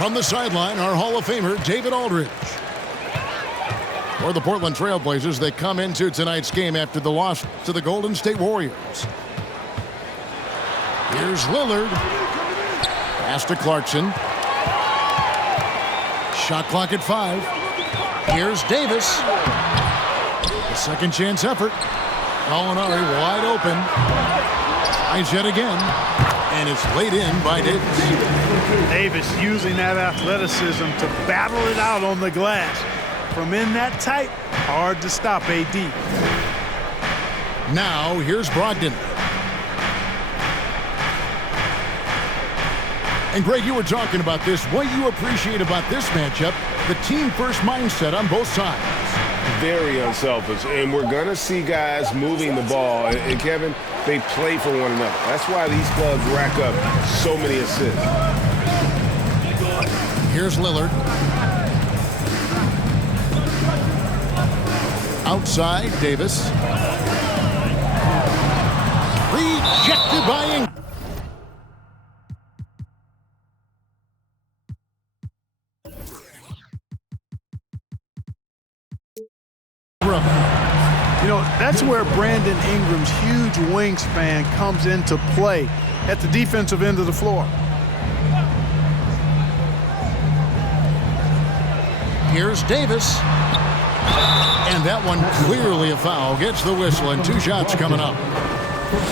From the sideline, our Hall of Famer, David Aldridge. For the Portland Trail Blazers, they come into tonight's game after the loss to the Golden State Warriors. Here's Lillard. Pass to Clarkson. Shot clock at 5. Here's Davis. The second chance effort. Gallinari wide open. Tries yet again. And it's laid in by Davis. Davis using that athleticism to battle it out on the glass. From in that tight, hard to stop AD. Now here's Brogdon. And Greg, you were talking about this. What you appreciate about this matchup, the team-first mindset on both sides. Very unselfish, and we're going to see guys moving the ball. And Kevin, they play for one another. That's why these clubs rack up so many assists. Here's Lillard. Outside, Davis. Rejected by Ingram. You know, that's where Brandon Ingram's huge wingspan comes into play at the defensive end of the floor. Here's Davis. And that one clearly a foul. Gets the whistle, and 2 shots coming up.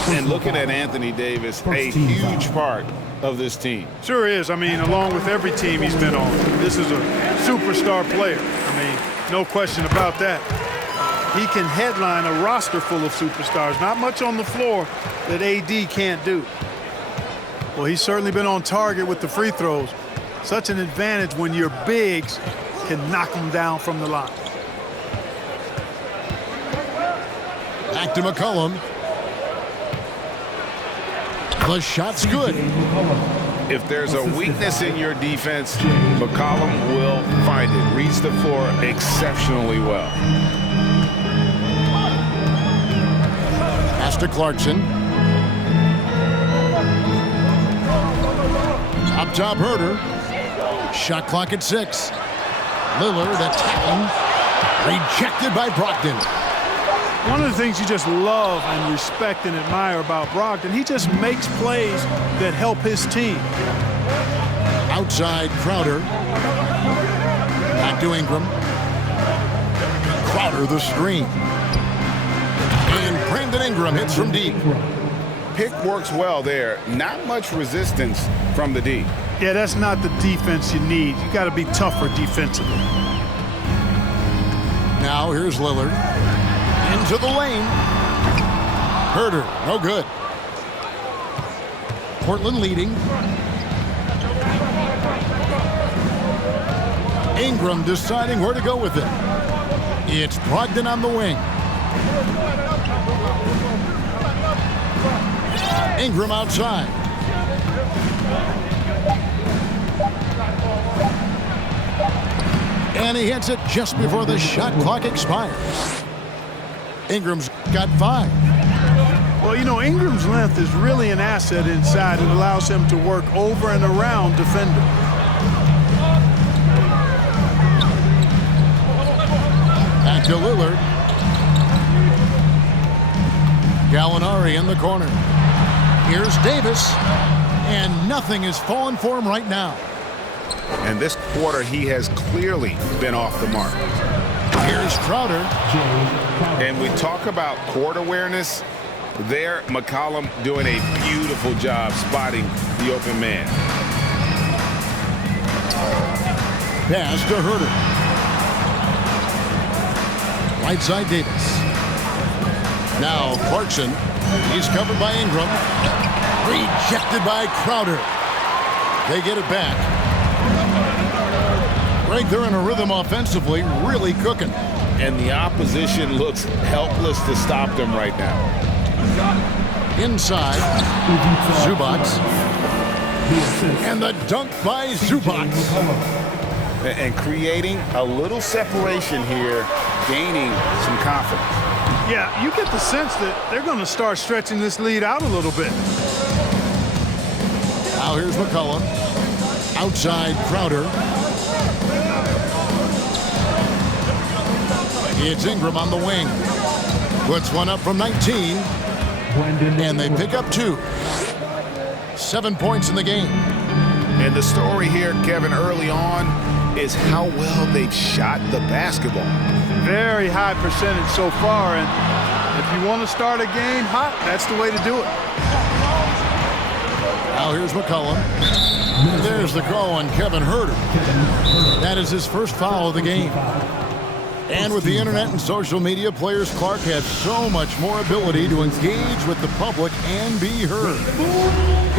And looking at Anthony Davis, a huge part of this team. Sure is. I mean, along with every team he's been on, this is a superstar player. I mean, no question about that. He can headline a roster full of superstars. Not much on the floor that AD can't do. Well, he's certainly been on target with the free throws. Such an advantage when your bigs can knock them down from the line. Back to McCollum. The shot's good. If there's a weakness in your defense, McCollum will find it. Reads the floor exceptionally well. Pass to Clarkson. Up top, Herter. Shot clock at 6. Lillard attacking. Rejected by Brogdon. One of the things you just love and respect and admire about Brogdon, he just makes plays that help his team. Outside, Crowder. Back to Ingram. Crowder the screen. And Brandon Ingram hits from deep. Pick works well there. Not much resistance from the D. Yeah, that's not the defense you need. You got to be tougher defensively. Now here's Lillard. Into the lane. Herter, no good. Portland leading. Ingram deciding where to go with it. It's Brogdon on the wing. Ingram outside. And he hits it just before the shot clock expires. Ingram's got 5. Well, you know, Ingram's length is really an asset inside. It allows him to work over and around defenders. Back to Lillard. Gallinari in the corner. Here's Davis. And nothing is falling for him right now. And this quarter, he has clearly been off the mark. Here's Crowder. And we talk about court awareness. There, McCollum doing a beautiful job spotting the open man. Pass to Herter. Right side, Davis. Now Clarkson. He's covered by Ingram. Rejected by Crowder. They get it back. Greg, they're in a rhythm offensively, really cooking. And the opposition looks helpless to stop them right now. Inside, Zubac. And the dunk by Zubac. And creating a little separation here, gaining some confidence. Yeah, you get the sense that they're going to start stretching this lead out a little bit. Now here's McCollum. Outside Crowder. It's Ingram on the wing. Puts one up from 19. And they pick up 2. 7 points in the game. And the story here, Kevin, early on is how well they've shot the basketball. Very high percentage so far, and if you want to start a game hot, that's the way to do it. Now here's McCollum. There's the call on Kevin Huerter. That is his first foul of the game. And with the internet and social media, players Clark have so much more ability to engage with the public and be heard.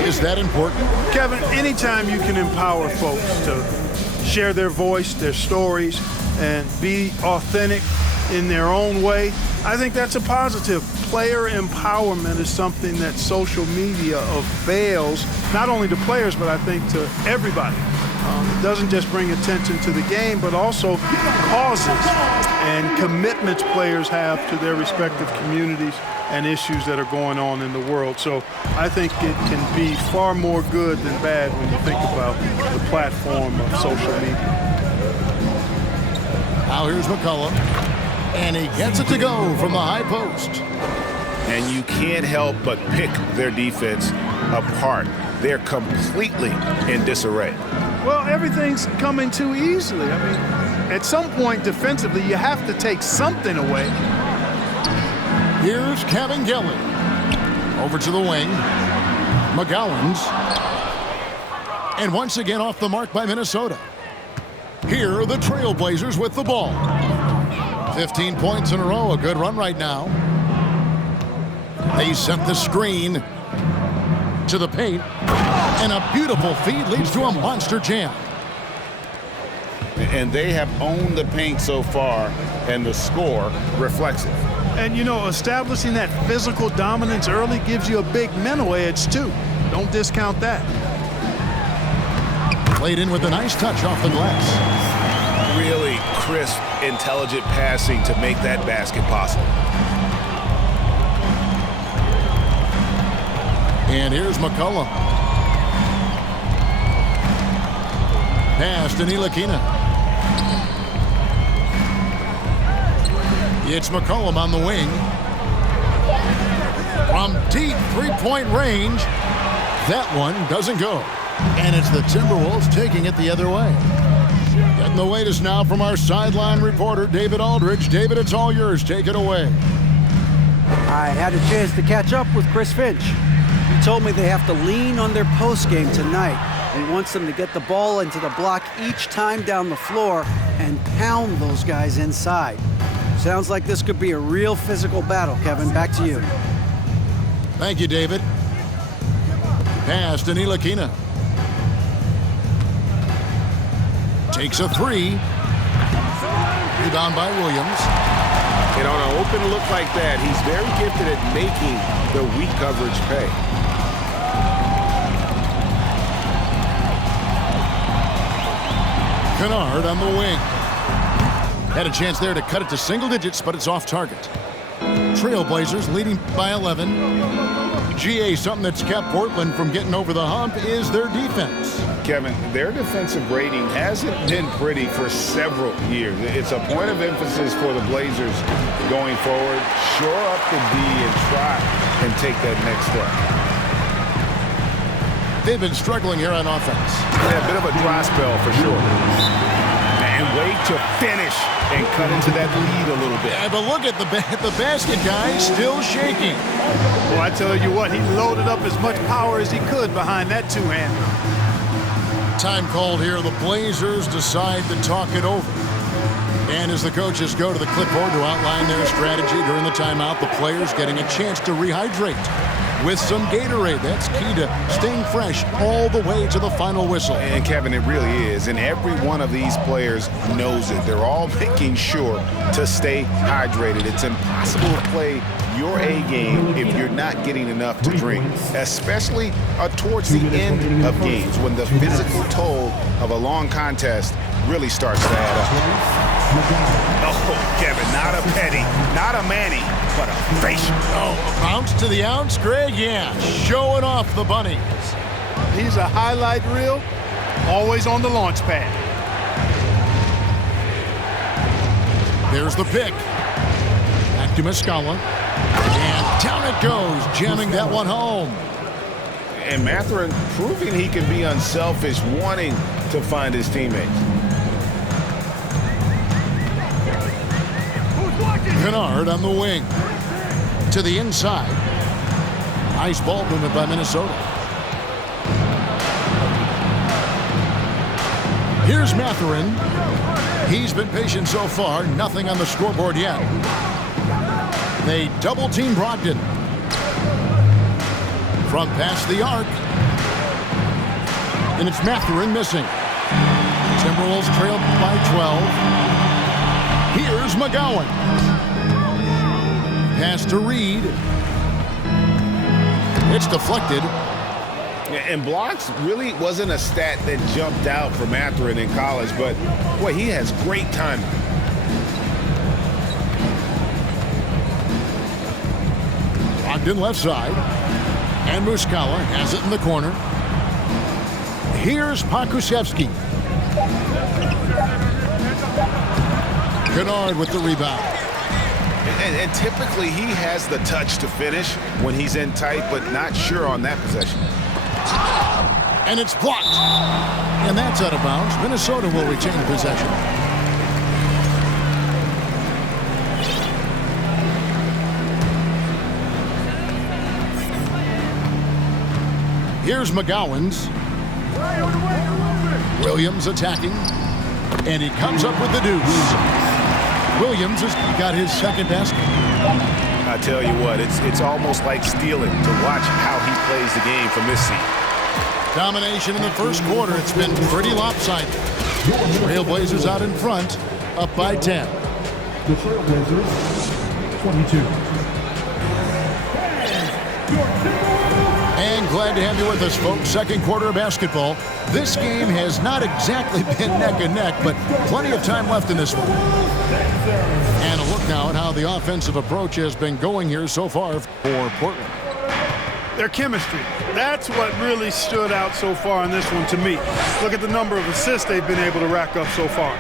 Is that important? Kevin, anytime you can empower folks to share their voice, their stories, and be authentic in their own way, I think that's a positive. Player empowerment is something that social media avails, not only to players, but I think to everybody. It doesn't just bring attention to the game, but also causes and commitments players have to their respective communities and issues that are going on in the world. So I think it can be far more good than bad when you think about the platform of social media. Now here's McCollum. And he gets it to go from the high post. And you can't help but pick their defense apart. They're completely in disarray. Well, everything's coming too easily. I mean, at some point defensively, you have to take something away. Here's Kevin Gelly. Over to the wing. McGowan's. And once again off the mark by Minnesota. Here are the Trailblazers with the ball. 15 points in a row. A good run right now. They set the screen to the paint. And a beautiful feed leads to a monster jam. And they have owned the paint so far, and the score reflects it. And, you know, establishing that physical dominance early gives you a big mental edge, too. Don't discount that. Played in with a nice touch off the glass. Really crisp, intelligent passing to make that basket possible. And here's McCollum. Pass to Ntilikina. It's McCollum on the wing. From deep three-point range, that one doesn't go. And it's the Timberwolves taking it the other way. Getting the latest now from our sideline reporter, David Aldridge. David, it's all yours. Take it away. I had a chance to catch up with Chris Finch. He told me they have to lean on their postgame tonight. And he wants them to get the ball into the block each time down the floor and pound those guys inside. Sounds like this could be a real physical battle, Kevin. Back to you. Thank you, David. Pass to Ntilikina. Takes a three. Rebound by Williams. And on an open look like that, he's very gifted at making the weak coverage pay. Kennard on the wing. Had a chance there to cut it to single digits, but it's off target. Trailblazers leading by 11. GA, something that's kept Portland from getting over the hump is their defense. Kevin, their defensive rating hasn't been pretty for several years. It's a point of emphasis for the Blazers going forward. Shore up the D and try and take that next step. They've been struggling here on offense. Yeah, a bit of a dry spell for sure. And wait to finish and cut into that lead a little bit. Yeah, but look at the basket guy still shaking. Well, I tell you what, he loaded up as much power as he could behind that two-hander. Time called here. The Blazers decide to talk it over. And as the coaches go to the clipboard to outline their strategy during the timeout, the players getting a chance to rehydrate with some Gatorade. That's key to staying fresh all the way to the final whistle. And Kevin, it really is. And every one of these players knows it. They're all making sure to stay hydrated. It's impossible to play your A game if you're not getting enough to drink, especially towards the end of games when the physical toll of a long contest really starts to add up. Oh, Kevin, not a penny, not a Manny, but a facial. Oh, bounce to the ounce, Greg, yeah. Showing off the bunnies. He's a highlight reel, Always on the launch pad. There's the pick. Back to Muscala. And down it goes, jamming that one home. And Mathurin proving he can be unselfish, wanting to find his teammates. Kennard on the wing. To the inside. Nice ball movement by Minnesota. Here's Mathurin. He's been patient so far. Nothing on the scoreboard yet. They double-team Brogdon. From past the arc. And it's Mathurin missing. Timberwolves trail by 12. Here's McGowan. Pass to Reed. It's deflected. And blocks really wasn't a stat that jumped out for Mathurin in college, but boy, he has great timing. Brogdon left side. And Muscala has it in the corner. Here's Pokusevski. Kennard with the rebound. And typically he has the touch to finish when he's in tight, but not sure on that possession. And it's blocked. And that's out of bounds. Minnesota will retain possession. Here's McGowan's. Williams attacking. And he comes up with the deuce. Williams has got his second basket. I tell you what, it's almost like stealing to watch how he plays the game from this seat. Domination in the first quarter. It's been pretty lopsided. Trailblazers out in front, up by 10. The Trailblazers, 22. And glad to have you with us, folks. Second quarter of basketball. This game has not exactly been neck and neck, but plenty of time left in this one. And a look now at how the offensive approach has been going here so far for Portland. Their chemistry. That's what really stood out so far in this one to me. Look at the number of assists they've been able to rack up so far.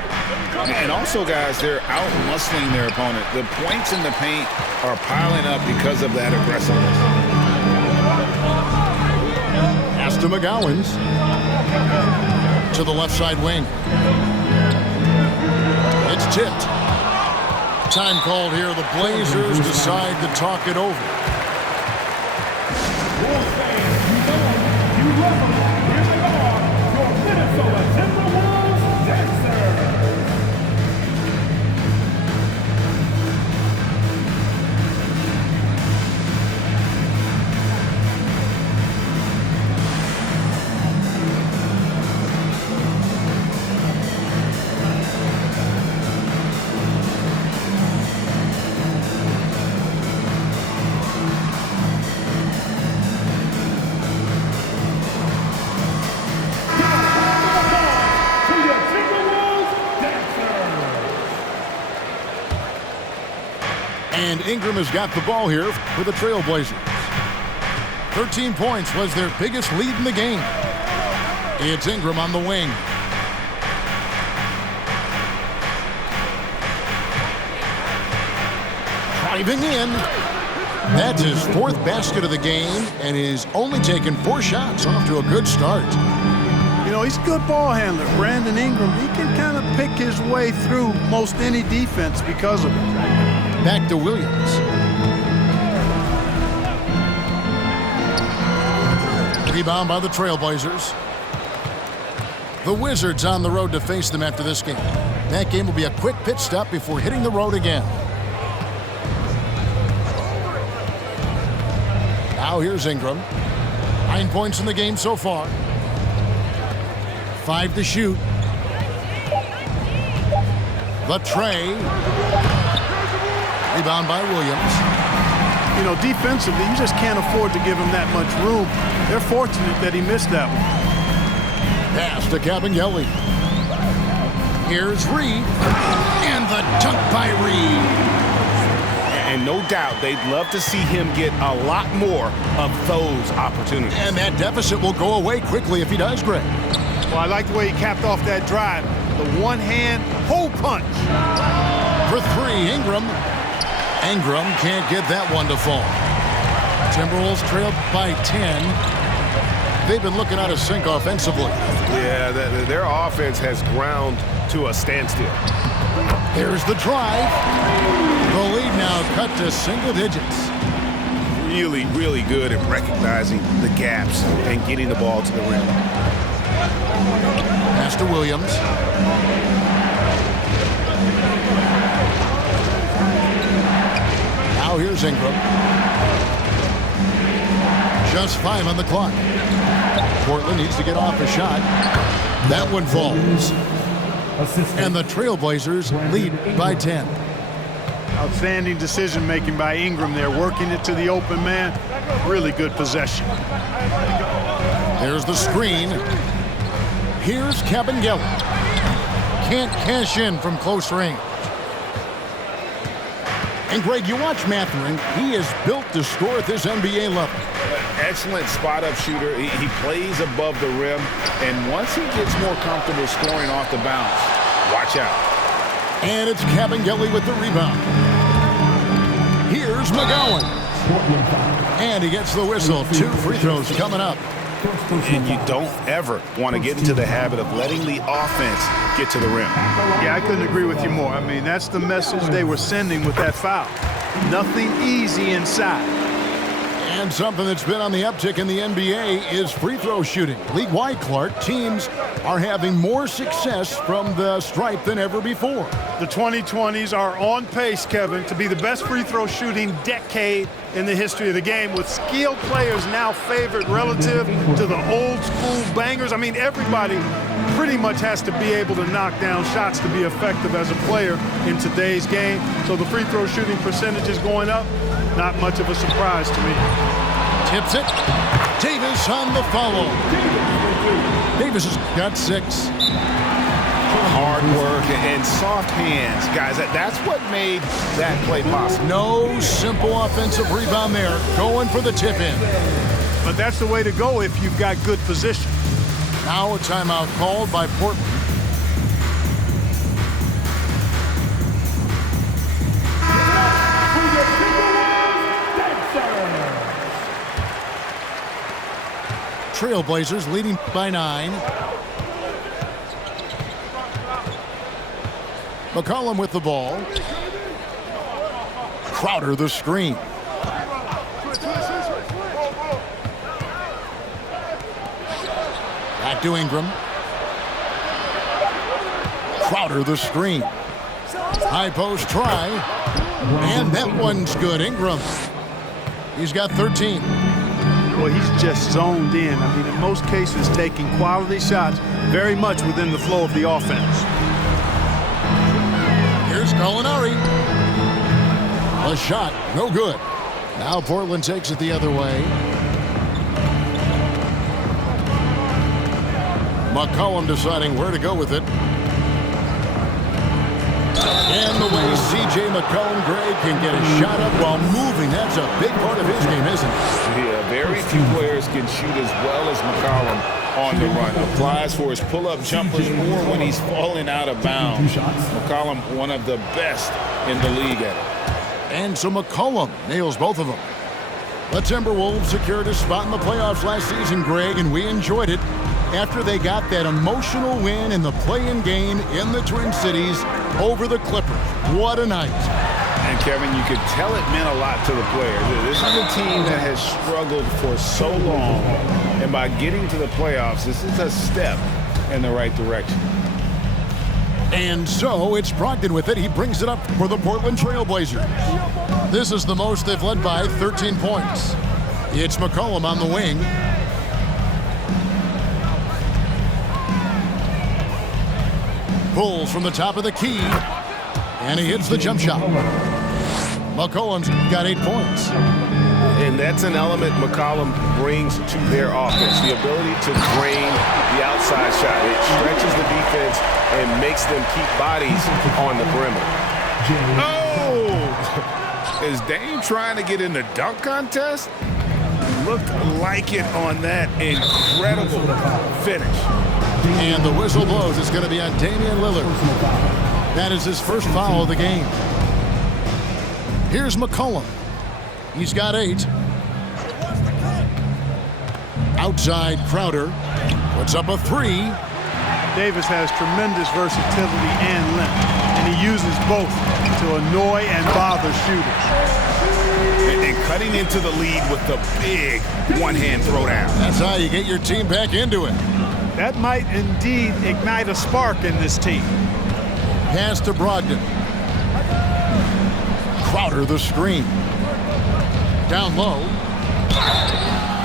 And also, guys, they're out-muscling their opponent. The points in the paint are piling up because of that aggressiveness. Pass to McGowan's. To the left side wing. It's tipped. Time called here. The Blazers decide to talk it over. You love them. Here they are, your Minnesota Timberwolves dancers. And Ingram has got the ball here for the Trailblazers. 13 points was their biggest lead in the game. It's Ingram on the wing. Driving in. That's his fourth basket of the game, and he's only taken 4 shots. Off to a good start. You know, he's a good ball handler. Brandon Ingram, he can kind of pick his way through most any defense because of it. Back to Williams. Rebound by the Trailblazers. The Wizards on the road to face them after this game. That game will be a quick pit stop before hitting the road again. Now here's Ingram. 9 points in the game so far. 5 to shoot. The tray. Rebound by Williams. You know, defensively, you just can't afford to give him that much room. They're fortunate that he missed that one. Pass to Cabangeli. Here's Reed. And the dunk by Reed. And no doubt they'd love to see him get a lot more of those opportunities. And that deficit will go away quickly if he does, Greg. Well, I like the way he capped off that drive. The one-hand hole punch. For three, Ingram. Ingram can't get that one to fall. Timberwolves trailed by 10. They've been looking out of sync offensively. Yeah, their offense has ground to a standstill. Here's the drive. The lead now cut to single digits. Really, really good at recognizing the gaps and getting the ball to the rim. Pass to Williams. Now here's Ingram. Just 5 on the clock. Portland needs to get off a shot. That one falls. And the Trailblazers lead by 10. Outstanding decision-making by Ingram there, working it to the open man. Really good possession. There's the screen. Here's Kabengele. Can't cash in from close range. And Greg, you watch Mathurin. He is built to score at this NBA level. Excellent spot-up shooter. He plays above the rim, and once he gets more comfortable scoring off the bounce, watch out. And it's Kabengele with the rebound. Here's McGowan. And he gets the whistle. 2 free throws coming up. And you don't ever want to get into the habit of letting the offense get to the rim. Yeah, I couldn't agree with you more. I mean, that's the message they were sending with that foul. Nothing easy inside. And something that's been on the uptick in the NBA is free throw shooting. League-wide, Clark, teams are having more success from the stripe than ever before. The 2020s are on pace, Kevin, to be the best free throw shooting decade in the history of the game, with skilled players now favored relative to the old school bangers. I mean, everybody pretty much has to be able to knock down shots to be effective as a player in today's game. So the free throw shooting percentage is going up. Not much of a surprise to me. Tips it. Davis on the follow. Davis has got 6. Hard work and soft hands, guys. That's what made that play possible. No simple offensive rebound there. Going for the tip in. But that's the way to go if you've got good position. Now a timeout called by Portland. Trailblazers leading by 9. McCollum with the ball. Crowder the screen. Back to Ingram. Crowder the screen. High post try. And that one's good. Ingram. He's got 13. Well, he's just zoned in. I mean, in most cases, taking quality shots very much within the flow of the offense. Here's Gallinari. A shot, no good. Now Portland takes it the other way. McCollum deciding where to go with it. And the way C.J. McCollum, Greg, can get a shot up while moving, that's a big part of his game, isn't it? Yeah, very few players can shoot as well as McCollum on the run. Applies for his pull-up jumpers or when he's falling out of bounds. McCollum, one of the best in the league at it. And so McCollum nails both of them. The Timberwolves secured a spot in the playoffs last season, Greg, and we enjoyed it after they got that emotional win in the play-in game in the Twin Cities over the Clippers. What a night. And Kevin, you could tell it meant a lot to the players. This is a team that has struggled for so long, and by getting to the playoffs, this is a step in the right direction. And so it's Brogdon with it. He brings it up for the Portland Trailblazers. This is the most they've led by 13 points. It's McCollum on the wing. Pulls from the top of the key. And he hits the jump shot. McCollum's got 8 points. And that's an element McCollum brings to their offense, the ability to drain the outside shot. It stretches the defense and makes them keep bodies on the perimeter. Oh! Is Dame trying to get in the dunk contest? Looked like it on that incredible finish. And the whistle blows. It's going to be on Damian Lillard. That is his first foul of the game. Here's McCollum. He's got 8. Outside Crowder. Puts up a 3. Davis has tremendous versatility and length, and he uses both to annoy and bother shooters. And cutting into the lead with the big one-hand throwdown. That's how you get your team back into it. That might indeed ignite a spark in this team. Pass to Brogdon. Crowder the screen. Down low.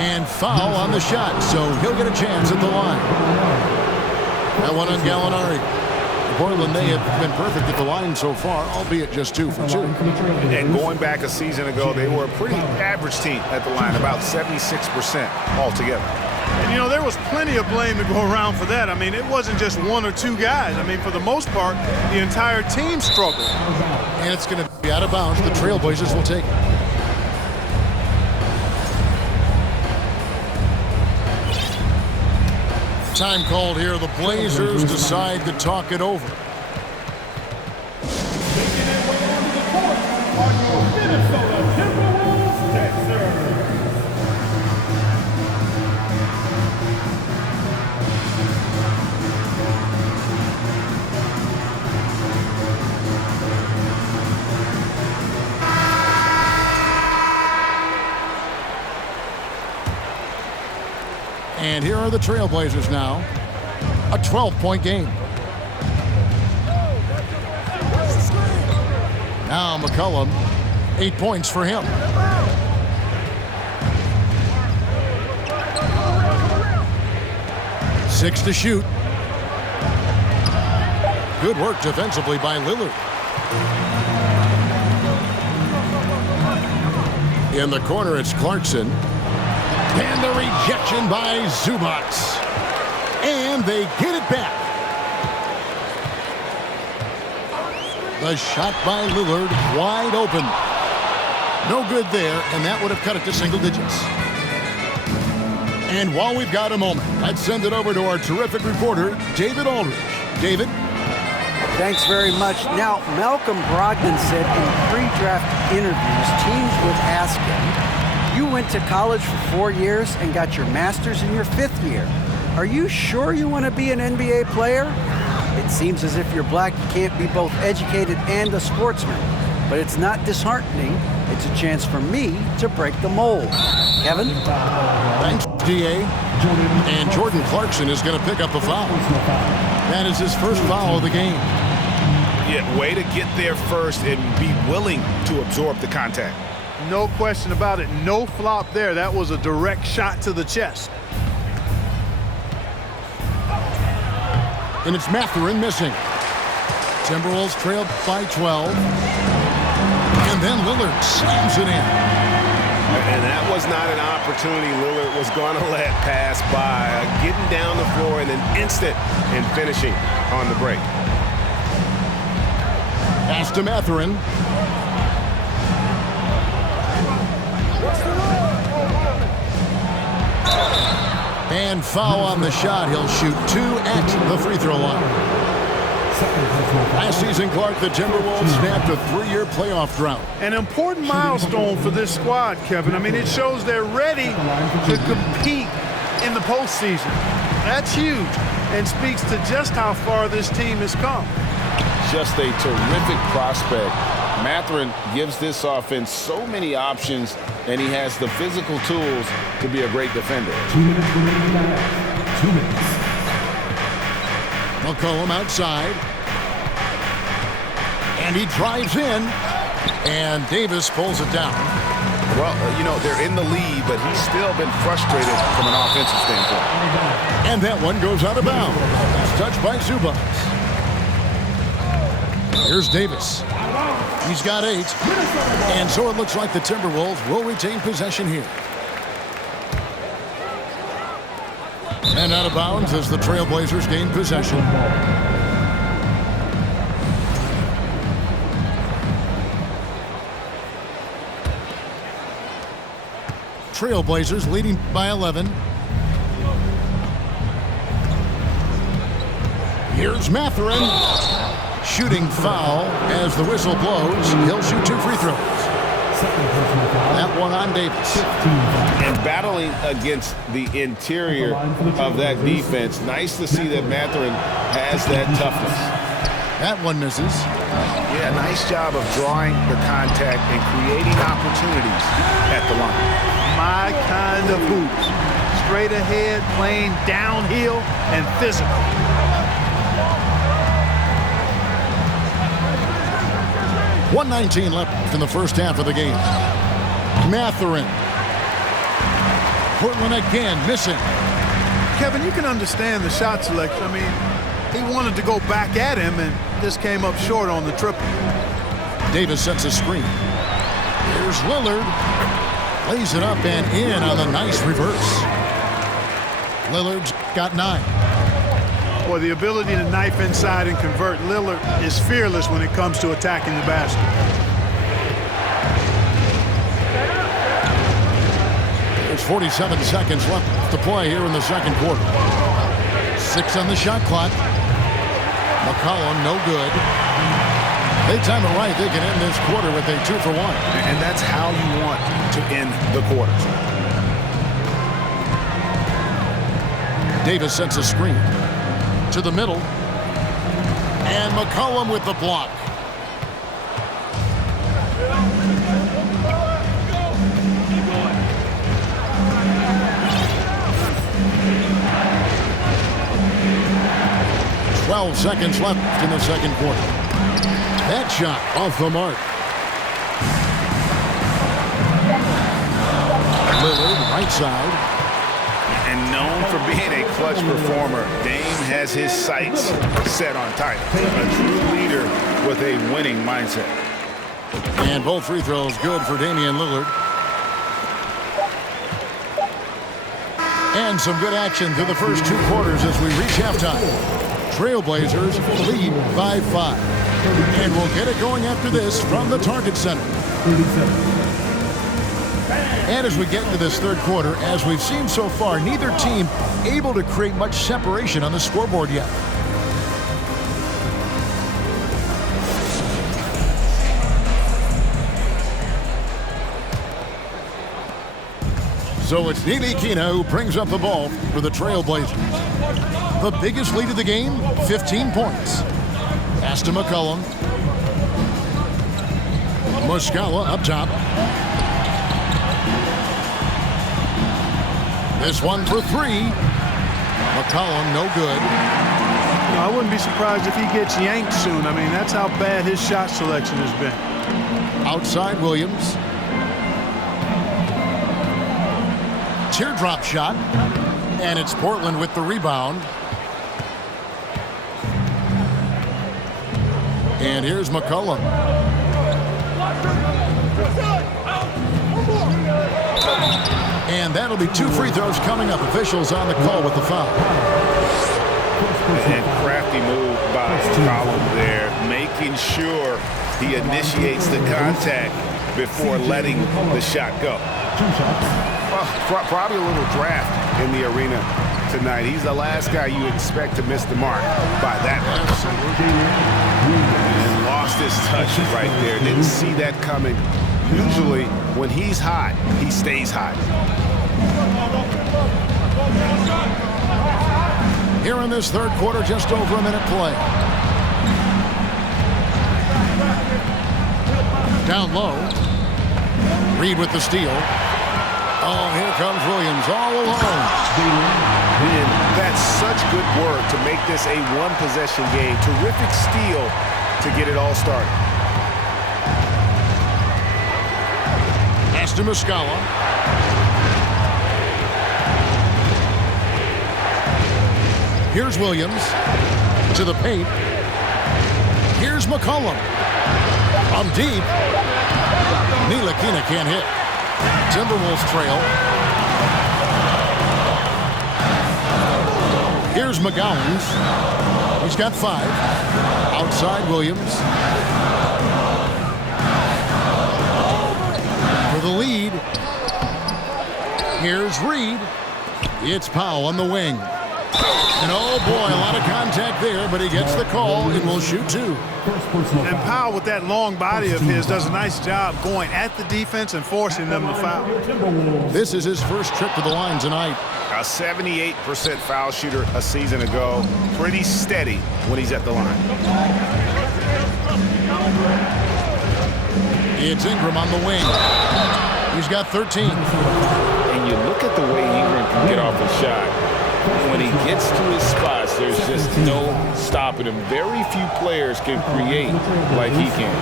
And foul on the shot, so he'll get a chance at the line. That one on Gallinari. Portland, they have been perfect at the line so far, albeit just 2 for 2. And going back a season ago, they were a pretty average team at the line, about 76% altogether. And, you know, there was plenty of blame to go around for that. I mean, it wasn't just 1 or 2 guys. I mean, for the most part, the entire team struggled. And it's going to be out of bounds. The Trailblazers will take it. Time called here. The Blazers decide to talk it over. Making their way onto the court are your Minnesota Timberwolves Sixers. And here are the Trailblazers now. A 12-point game. Now McCollum, 8 points for him. Six to shoot. Good work defensively by Lillard. In the corner, it's Clarkson. And the rejection by Zubac. And they get it back. The shot by Lillard, wide open. No good there, and that would have cut it to single digits. And while we've got a moment, let's send it over to our terrific reporter, David Aldridge. David? Thanks very much. Now, Malcolm Brogdon said in pre-draft interviews, teams would ask him, you went to college for 4 years and got your master's in your 5th year. Are you sure you want to be an NBA player? It seems as if you're black, you can't be both educated and a sportsman. But it's not disheartening. It's a chance for me to break the mold. Kevin? Thanks, DA. And Jordan Clarkson is going to pick up a foul. That is his first foul of the game. Yeah, way to get there first and be willing to absorb the contact. No question about it. No flop there. That was a direct shot to the chest. And it's Mathurin missing. Timberwolves trailed by 12. And then Lillard slams it in. And that was not an opportunity Lillard was going to let pass by. Getting down the floor in an instant and finishing on the break. Pass to Mathurin. And foul on the shot. He'll shoot 2 at the free throw line. Last season, Clark, the Timberwolves snapped a 3-year playoff drought. An important milestone for this squad, Kevin. I mean, it shows they're ready to compete in the postseason. That's huge and speaks to just how far this team has come. Just a terrific prospect. Mathurin gives this offense so many options, and he has the physical tools to be a great defender. 2 minutes remaining left. 2 minutes. McCollum outside. And he drives in. And Davis pulls it down. Well, you know, they're in the lead, but he's still been frustrated from an offensive standpoint. And that one goes out of bounds. Touched by Zubac. Here's Davis. He's got 8. And so it looks like the Timberwolves will retain possession here. And out of bounds as the Trailblazers gain possession. Trailblazers leading by 11. Here's Mathurin. Shooting foul as the whistle blows. He'll shoot 2 free throws. That one on Davis. And battling against the interior of that defense, nice to see that Mathurin has that toughness. That one misses. Yeah, nice job of drawing the contact and creating opportunities at the line. My kind of hoops. Straight ahead, playing downhill, and physical. .119 left in the first half of the game. Mathurin. Portland again missing. Kevin, you can understand the shot selection. I mean, he wanted to go back at him and just came up short on the triple. Davis sets a screen. Here's Lillard. Lays it up and in on the nice reverse. Lillard's got 9. Boy, the ability to knife inside and convert. Lillard is fearless when it comes to attacking the basket. There's 47 seconds left to play here in the second quarter. 6 on the shot clock. McCollum, no good. They time it right. They can end this quarter with a 2 for 1. And that's how you want to end the quarters. Davis sets a screen to the middle. And McCollum with the block. Twelve seconds left in the second quarter. That shot off the mark. Lillard, right side. And known for being a clutch performer, Dame has his sights set on titles. A true leader with a winning mindset. And both free throws good for Damian Lillard. And some good action through the first 2 quarters as we reach halftime. Trailblazers lead by 5. And we'll get it going after this from the Target Center. And as we get into this third quarter, as we've seen so far, neither team able to create much separation on the scoreboard yet. So it's Ntilikina who brings up the ball for the Trailblazers. The biggest lead of the game, 15 points. Pass to McCollum. Muscala up top. This one for 3. McCollum, no good. I wouldn't be surprised if he gets yanked soon. I mean, that's how bad his shot selection has been. Outside Williams. Teardrop shot. And it's Portland with the rebound. And here's McCollum. And that'll be 2 free throws coming up. Officials on the call with the foul. And crafty move by McCollum there, making sure he initiates the contact before letting the shot go. Well, probably a little draft in the arena tonight. He's the last guy you expect to miss the mark by that much. And lost his touch right there. Didn't see that coming. Usually, when he's hot, he stays hot. Here in this third quarter, just over a minute play. Down low. Reed with the steal. Oh, here comes Williams all alone. And that's such good work to make this a one-possession game. Terrific steal to get it all started. Pass to Muscala. Here's Williams to the paint. Here's McCollum. From deep. Ntilikina can't hit. Timberwolves trail. Here's McGowens. He's got 5. Outside Williams. For the lead. Here's Reed. It's Powell on the wing. And oh boy, a lot of contact there, but he gets the call and will shoot two. And Powell, with that long body of his, does a nice job going at the defense and forcing them to foul. This is his first trip to the line tonight. A 78% foul shooter a season ago. Pretty steady when he's at the line. It's Ingram on the wing. He's got 13. And you look at the way Ingram can get off a shot. When he gets to his spots, there's just no stopping him. Very few players can create like he can.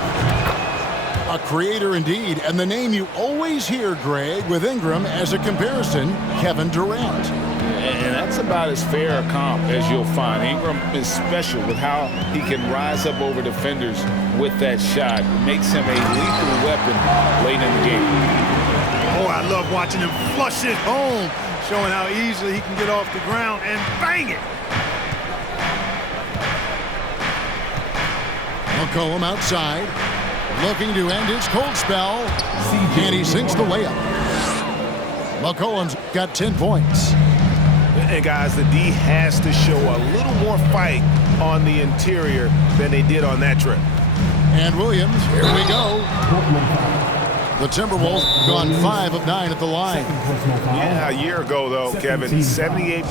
A creator indeed, and the name you always hear, Greg, with Ingram as a comparison, Kevin Durant. And that's about as fair a comp as you'll find. Ingram is special with how he can rise up over defenders with that shot. It makes him a lethal weapon late in the game. Oh, I love watching him flush it home, showing how easily he can get off the ground and bang it. McCollum outside, looking to end his cold spell, and he sinks the layup. McCollum's got 10 points. And guys, the D has to show a little more fight on the interior than they did on that trip. And Williams, here we go. The Timberwolves gone 5 of 9 at the line. Yeah, a year ago, though, Kevin, 78%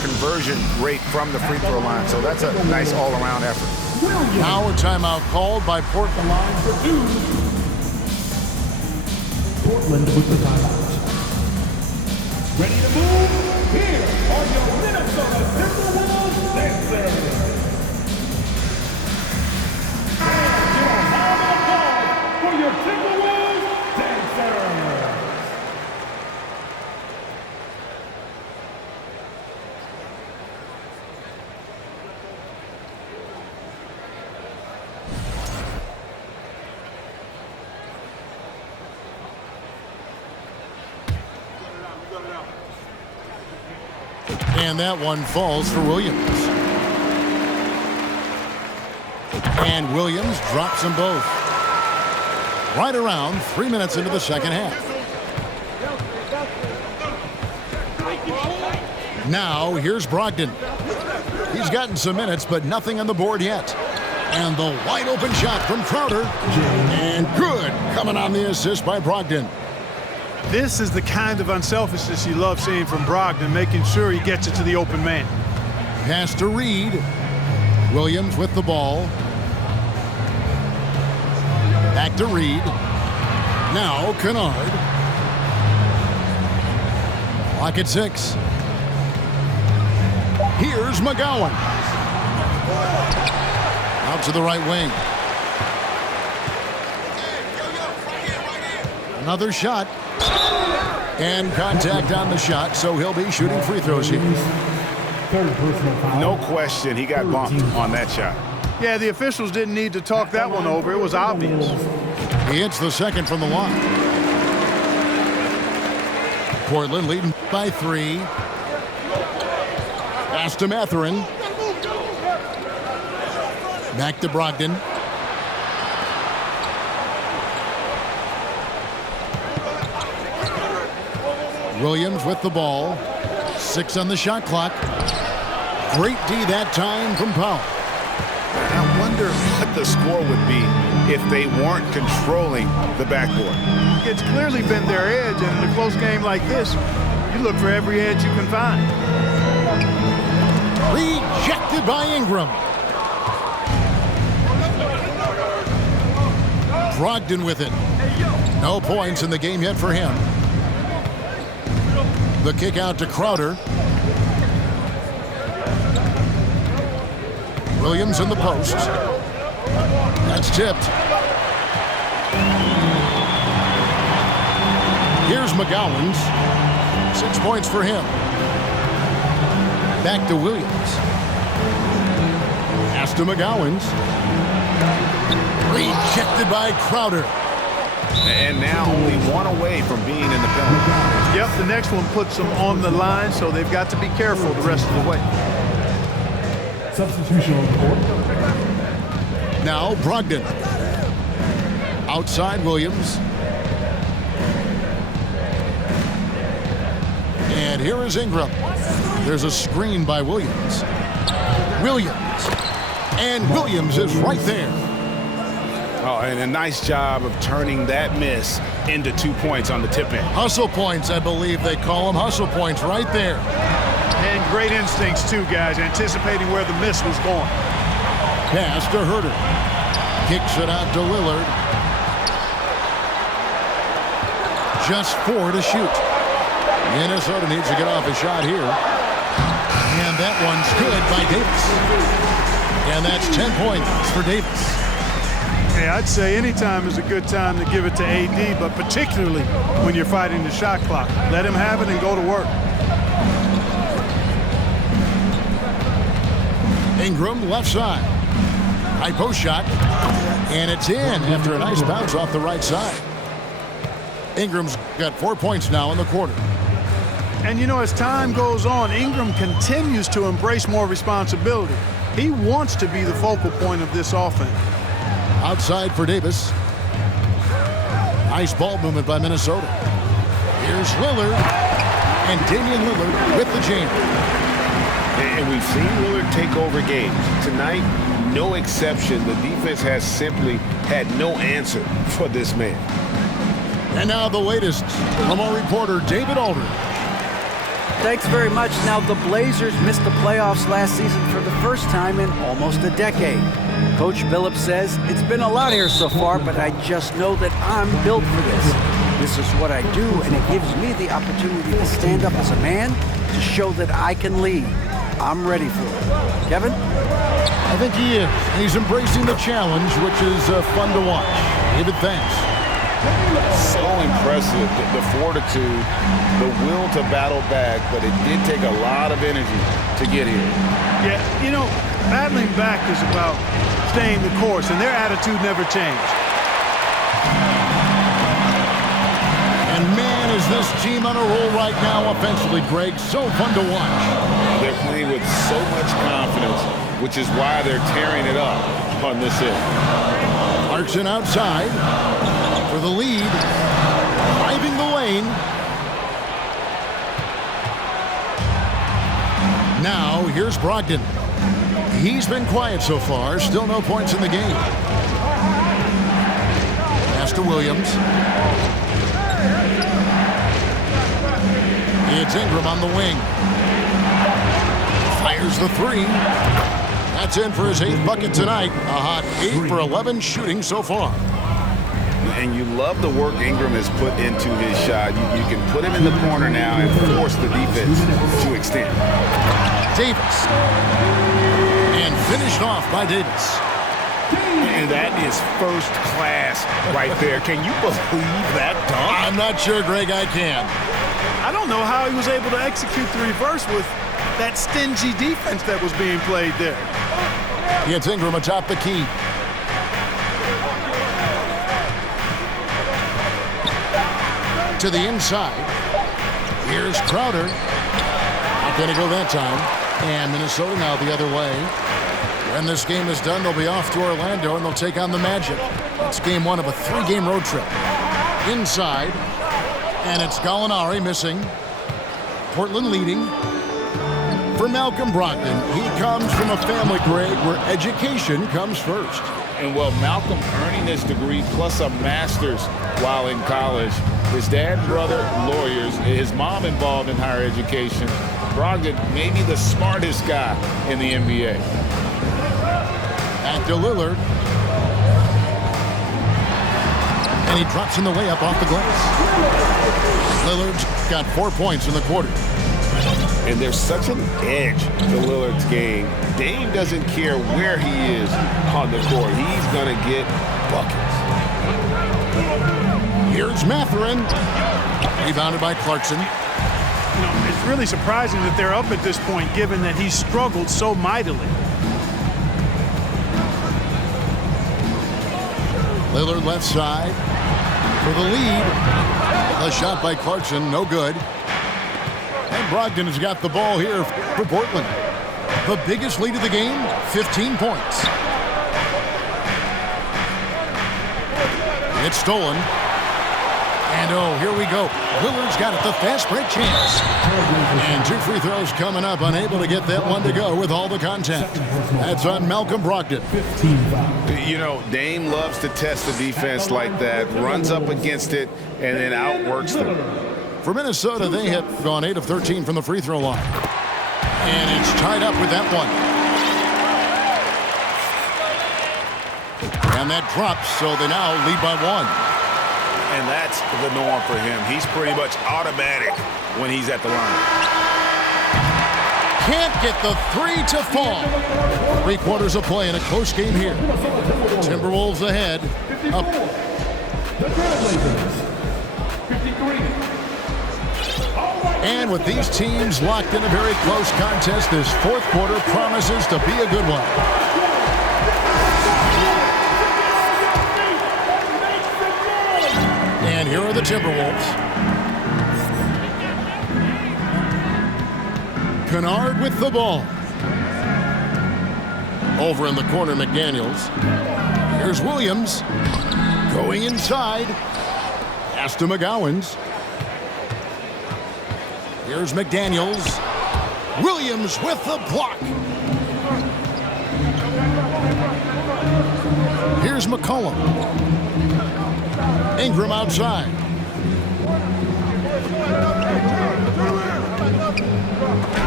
conversion rate from the free throw line. So that's a nice all-around effort. Now a timeout called by Portland. Portland with the timeout. Ready to move? Here are your Minnesota Timberwolves dancers. And your round of applause for your Timberwolves dancers. And that one falls for Williams. And Williams drops them both. Right around 3 minutes into the second half. Now here's Brogdon. He's gotten some minutes, but nothing on the board yet. And the wide open shot from Crowder. And good, coming on the assist by Brogdon. This is the kind of unselfishness you love seeing from Brogdon, making sure he gets it to the open man. Pass to Reed. Williams with the ball. Back to Reed. Now Kennard. Clock at 6. Here's McGowan. Out to the right wing. Another shot. And contact on the shot, so he'll be shooting free throws here. No question, he got bumped on that shot. Yeah, the officials didn't need to talk that one over. It was obvious. He hits the second from the line. Portland leading by 3. Pass to Mathurin. Back to Brogdon. Williams with the ball. 6 on the shot clock. Great D that time from Powell. I wonder what the score would be if they weren't controlling the backboard. It's clearly been their edge, and in a close game like this, you look for every edge you can find. Rejected by Ingram. Brogdon with it. No points in the game yet for him. The kick out to Crowder. Williams in the post. That's tipped. Here's McGowan's. 6 points for him. Back to Williams. Pass to McGowan's. Rejected by Crowder. And now only one away from being in the penalty. Yep, the next one puts them on the line, so they've got to be careful the rest of the way. Substitution on the court. Now Brogdon. Outside Williams. And here is Ingram. There's a screen by Williams. And Williams is right there. Oh, and a nice job of turning that miss into 2 points on the tip end. Hustle points, I believe they call them. Hustle points right there. And great instincts, too, guys, anticipating where the miss was going. Pass to Herter. Kicks it out to Lillard. Just 4 to shoot. Minnesota needs to get off a shot here. And that one's good by Davis. And that's 10 points for Davis. Yeah, I'd say any time is a good time to give it to AD, but particularly when you're fighting the shot clock. Let him have it and go to work. Ingram left side. High post shot. And it's in after a nice bounce off the right side. Ingram's got 4 points now in the quarter. And, you know, as time goes on, Ingram continues to embrace more responsibility. He wants to be the focal point of this offense. Outside for Davis. Nice ball movement by Minnesota. Here's Lillard. And Damian Lillard with the jam. And we've seen Lillard take over games. Tonight, no exception. The defense has simply had no answer for this man. And now the latest from our reporter, David Aldridge. Thanks very much. Now, the Blazers missed the playoffs last season for the first time in almost a decade. Coach Billups says, it's been a lot here so far, but I just know that I'm built for this. This is what I do, and it gives me the opportunity to stand up as a man to show that I can lead. I'm ready for it. Kevin? I think he is. He's embracing the challenge, which is fun to watch. David, thanks. So impressive, the fortitude, the will to battle back, but it did take a lot of energy to get here. Yeah, you know, battling back is about staying the course, and their attitude never changed. And man, is this team on a roll right now offensively, Greg. So fun to watch. They're playing with so much confidence, which is why they're tearing it up on this end. Clarkson outside for the lead. Driving the lane. Now, here's Brogdon. He's been quiet so far. Still no points in the game. Pass to Williams. It's Ingram on the wing. Fires the three. That's in for his 8th bucket tonight. A hot 8 for 11 shooting so far. And you love the work Ingram has put into his shot. You can put him in the corner now and force the defense to extend. Davis. And finished off by Davis. And that is first class right there. Can you believe that dunk? I'm not sure, Greg, I can. I don't know how he was able to execute the reverse with that stingy defense that was being played there. It's Ingram atop the key. To the inside. Here's Crowder. Not going to go that time. And Minnesota now the other way. When this game is done, they'll be off to Orlando, and they'll take on the Magic. It's game 1 of a 3-game road trip. Inside. And it's Gallinari missing. Portland leading. For Malcolm Brogdon, he comes from a family, Greg, where education comes first. And well, Malcolm earning his degree plus a master's while in college. His dad and brother, lawyers. His mom involved in higher education. Brogdon, maybe the smartest guy in the NBA. Back to Lillard. And he drops in the layup off the glass. Lillard's got 4 points in the quarter. And there's such an edge to Lillard's game. Dame doesn't care where he is on the court. He's going to get buckets. Here's Mathurin. Rebounded by Clarkson. You know, it's really surprising that they're up at this point, given that he struggled so mightily. Lillard left side for the lead. A shot by Clarkson, no good. And Brogdon has got the ball here for Portland. The biggest lead of the game, 15 points. It's stolen. And oh, here we go. Lillard's got it, the fast break chance. And 2 free throws coming up, unable to get that one to go with all the contact. That's on Malcolm Brogdon. You know, Dame loves to test the defense like that, runs up against it, and then outworks them. For Minnesota, they have gone 8 of 13 from the free throw line. And it's tied up with that one. And that drops, so they now lead by 1. And that's the norm for him. He's pretty much automatic when he's at the line. Can't get the 3 to fall. 3 quarters of play in a close game here. Timberwolves ahead. Up. And with these teams locked in a very close contest, this 4th quarter promises to be a good one. And here are the Timberwolves. Kennard with the ball. Over in the corner, McDaniels. Here's Williams. Going inside. Pass to McGowens. Here's McDaniels. Williams with the block. Here's McCollum. Ingram outside.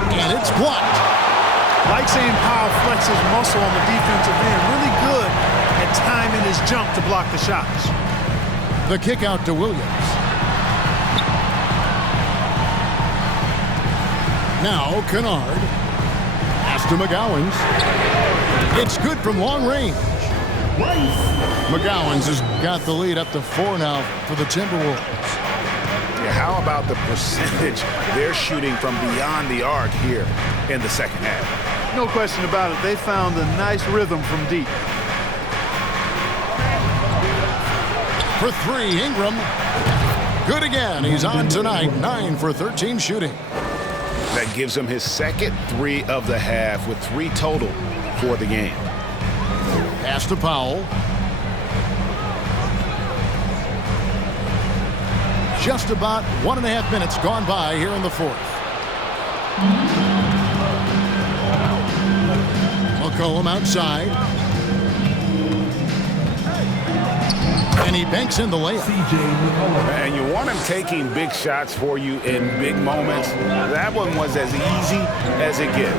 And it's blocked. Like seeing Powell flex his muscle on the defensive end. Really good at timing his jump to block the shots. The kick out to Williams. Now Kennard. Pass to McGowens. It's good from long range. McGowens has got the lead up to 4 now for the Timberwolves. Yeah, how about the percentage they're shooting from beyond the arc here in the second half? No question about it. They found a nice rhythm from deep. For 3, Ingram. Good again. He's on tonight. 9 for 13 shooting. That gives him his second 3 of the half with 3 total for the game. Pass to Powell. Just about 1.5 minutes gone by here in the 4th. McCollum outside. And he banks in the layup. And you want him taking big shots for you in big moments. That one was as easy as it gets.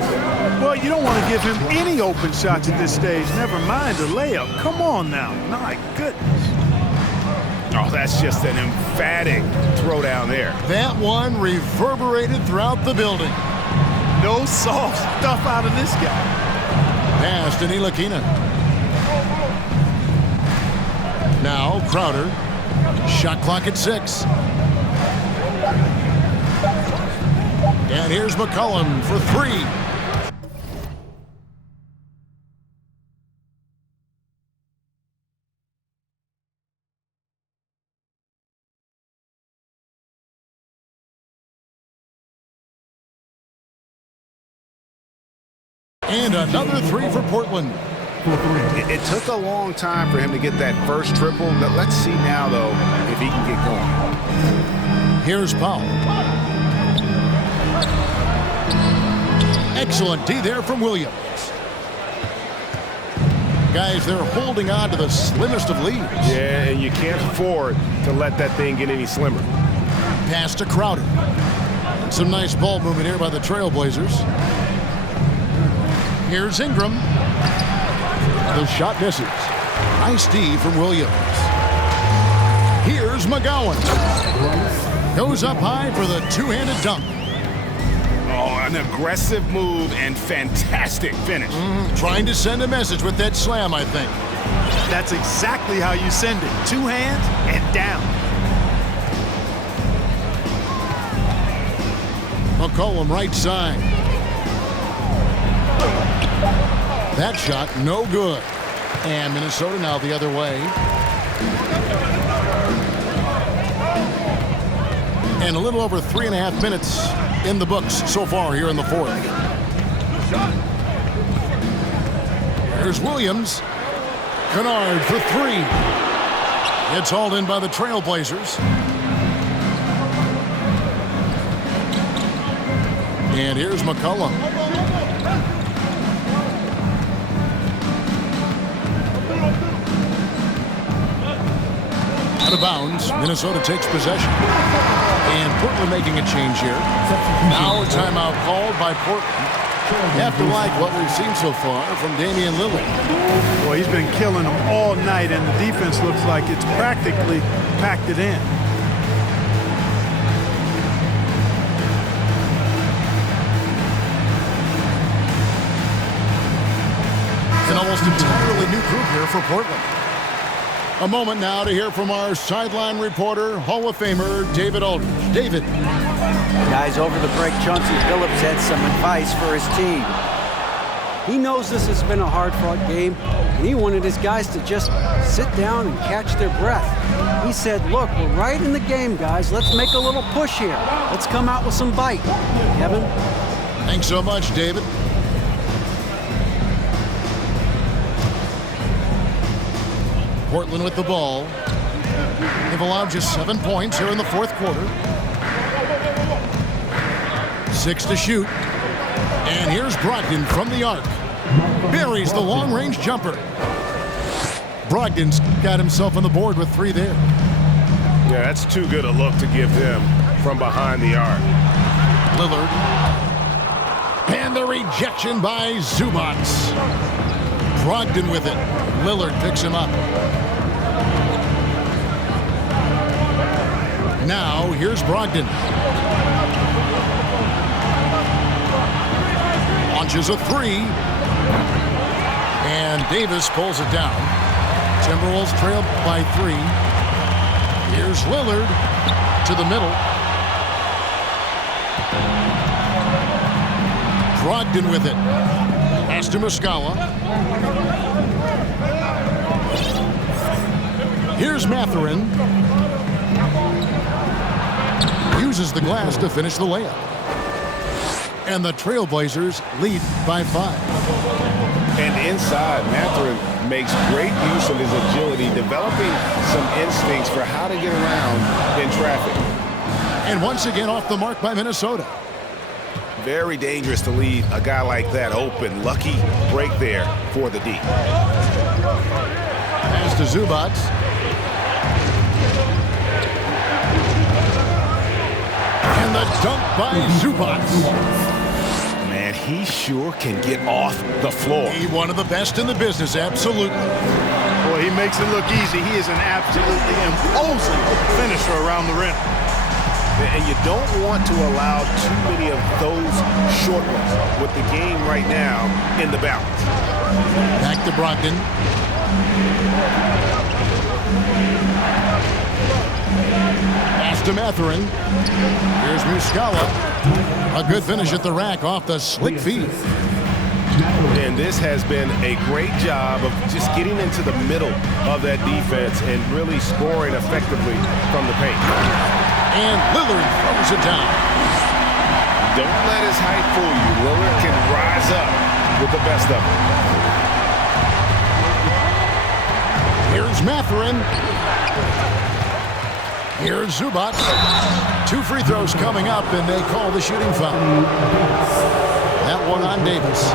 Well, you don't want to give him any open shots at this stage. Never mind a layup. Come on now. My goodness. Oh, that's just an emphatic throwdown there. That one reverberated throughout the building. No soft stuff out of this guy. Pass to Ntilikina. Now Crowder. Shot clock at 6. And here's McCollum for 3. And another 3 for Portland. It took a long time for him to get that first triple. Let's see now, though, if he can get going. Here's Powell. Excellent D there from Williams. Guys, they're holding on to the slimmest of leads. Yeah, and you can't afford to let that thing get any slimmer. Pass to Crowder. Some nice ball movement here by the Trailblazers. Here's Ingram. The shot misses. Nice D from Williams. Here's McGowan. Goes up high for the two-handed dunk. Oh, an aggressive move and fantastic finish. Trying to send a message with that slam, I think. That's exactly how you send it. 2 hands and down. McCollum right side. That shot no good. And Minnesota now the other way. And a little over 3.5 minutes in the books so far here in the 4th. Here's Williams. Kennard for 3. It's hauled in by the Trailblazers. And here's McCollum. Out of bounds. Minnesota takes possession. And Portland making a change here. Now a timeout called by Portland. You have to like what we've seen so far from Damian Lillard. Well, he's been killing them all night, and the defense looks like it's practically packed it in. An almost entirely new group here for Portland. A moment now to hear from our sideline reporter, Hall of Famer David Aldridge. David. Guys, over the break, Chauncey Billups had some advice for his team. He knows this has been a hard-fought game, and he wanted his guys to just sit down and catch their breath. He said, look, we're right in the game, guys. Let's make a little push here. Let's come out with some bite. Kevin? Thanks so much, David. Portland with the ball. They've allowed just 7 points here in the fourth quarter. 6 to shoot. And here's Brogdon from the arc. Buries the long-range jumper. Brogdon's got himself on the board with 3 there. Yeah, that's too good a look to give them from behind the arc. Lillard. And the rejection by Zubac. Brogdon with it. Lillard picks him up. Now, here's Brogdon. Launches a 3. And Davis pulls it down. Timberwolves trail by 3. Here's Lillard to the middle. Brogdon with it. Pass to Muscala. Here's Mathurin. Uses the glass to finish the layup. And the Trailblazers lead by 5. And inside, Mathurin makes great use of his agility, developing some instincts for how to get around in traffic. And once again off the mark by Minnesota. Very dangerous to leave a guy like that open. Lucky break there for the D. Pass to Zubac. And the dunk by Zubac. Man, he sure can get off the floor. He's one of the best in the business, absolutely. Boy, he makes it look easy. He is an absolutely imposing finisher around the rim. And you don't want to allow too many of those short ones with the game right now in the balance. Back to Brogdon. Pass to Mathurin. Here's Muscala. A good finish at the rack off the slick feed. And this has been a great job of just getting into the middle of that defense and really scoring effectively from the paint. And Lillard throws it down. Don't let his height fool you. Lillard can rise up with the best of them. Here's Mathurin. Here's Zubac. 2 free throws coming up, and they call the shooting foul. That one on Davis.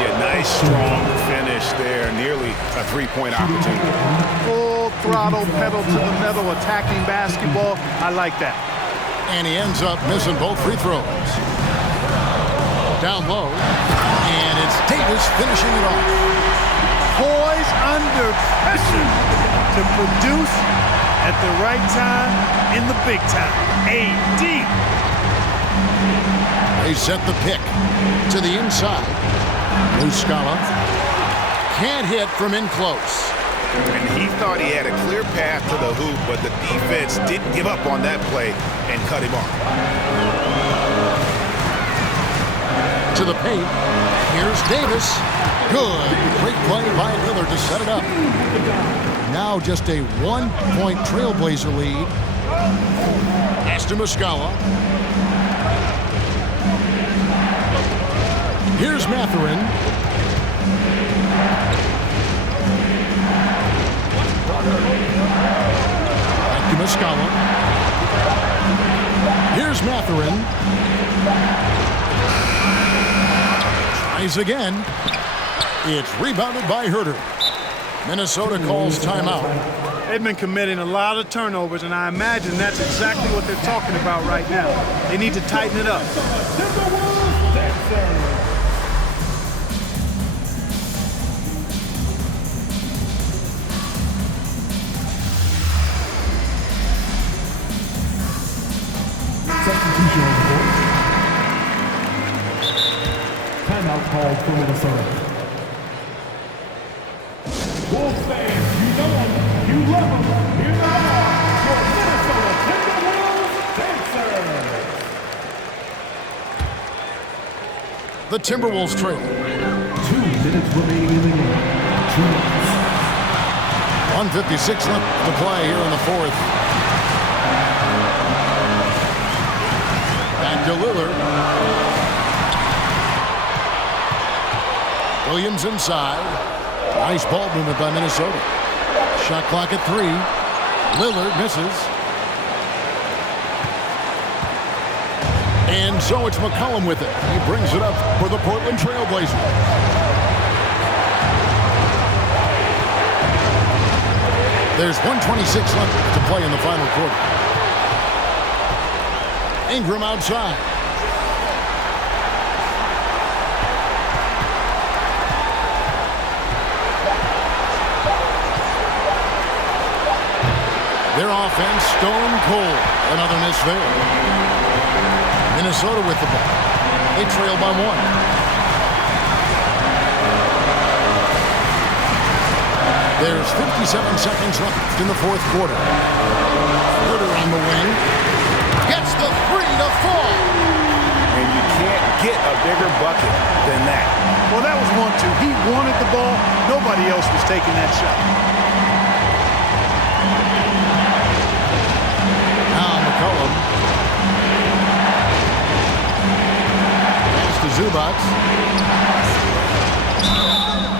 Yeah, nice, strong finish there. Nearly a 3-point opportunity. Full throttle, pedal to the metal, attacking basketball. I like that. And he ends up missing both free throws. Down low. And it's Davis finishing it off. Poised under pressure to produce at the right time in the big time. AD. They set the pick to the inside. Muscala can't hit from in close. And he thought he had a clear path to the hoop, but the defense didn't give up on that play and cut him off. To the paint. Here's Davis. Good. Great play by Lillard to set it up. Now just a 1-point Trailblazer lead. Pass to Muscala. Here's Mathurin. Back to Muscala. Here's Mathurin. Tries again. It's rebounded by Herter. Minnesota calls timeout. They've been committing a lot of turnovers, and I imagine that's exactly what they're talking about right now. They need to tighten it up. Timberwolves, Texas. Substitution on the board. Timeout called for Minnesota. Wolves fans, you know them, you love them. Here they are, your Minnesota Timberwolves dancers. The Timberwolves trail. 2 minutes remaining in the game. 2 minutes. 1:56 left to play here in the fourth. Back to Lillard. Williams inside. Nice ball movement by Minnesota. Shot clock at 3. Lillard misses. And so it's McCollum with it. He brings it up for the Portland Trail Blazers. There's 1:26 left to play in the final quarter. Ingram outside. Their offense stone cold. Another miss there. Minnesota with the ball. They trail by 1. There's 57 seconds left in the fourth quarter. Herter on the wing. Gets the 3 to fall. And you can't get a bigger bucket than that. Well, that was 1-2. He wanted the ball. Nobody else was taking that shot. Now McCollum. Pass to Zubac.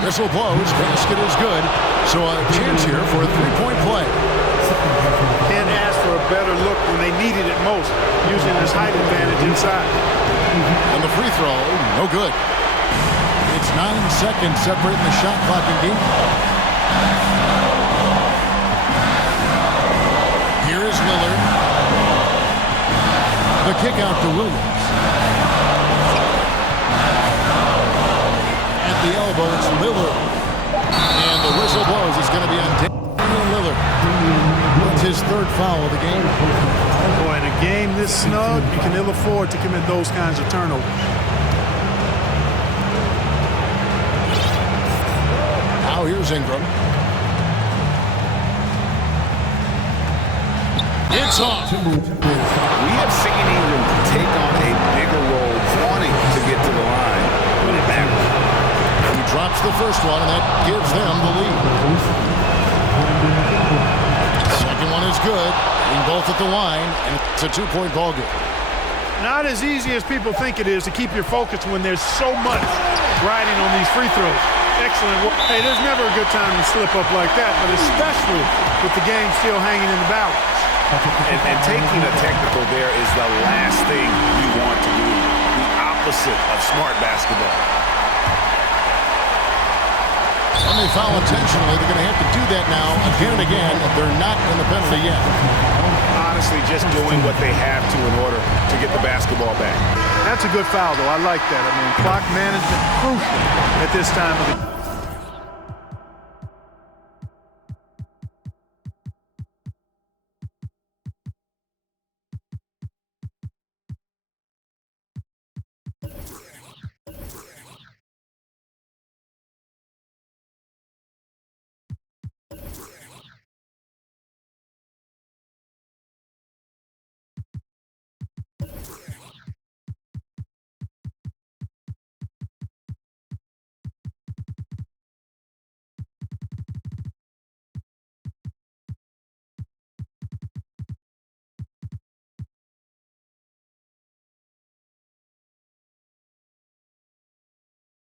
Whistle blows. Basket is good. So a chance here for a 3-point play. Can't ask for a better look when they needed it most, using his height advantage inside. And the free throw, no good. It's 9 seconds separating the shot clock and game. Here is Lillard. The kick out to Williams. At the elbow, it's Lillard. And the whistle blows. It's going to be on Damian Lillard. That's his 3rd foul of the game. Boy, in a game this snug, you can ill afford to commit those kinds of turnovers. Now here's Ingram. It's off. We have seen Ingram take on a bigger role, wanting to get to the line when it matters. He drops the first one, and that gives them the lead. Second one is good. Being both at the line, and it's a 2-point ball game. Not as easy as people think it is to keep your focus when there's so much riding on these free throws. Excellent work. Hey, there's never a good time to slip up like that, but especially with the game still hanging in the balance. And taking a technical there is the last thing we want to do. The opposite of smart basketball. When they foul intentionally, they're going to have to do that now again and again. They're not in the penalty yet. Honestly, just doing what they have to in order to get the basketball back. That's a good foul, though. I like that. I mean, clock management crucial at this time of the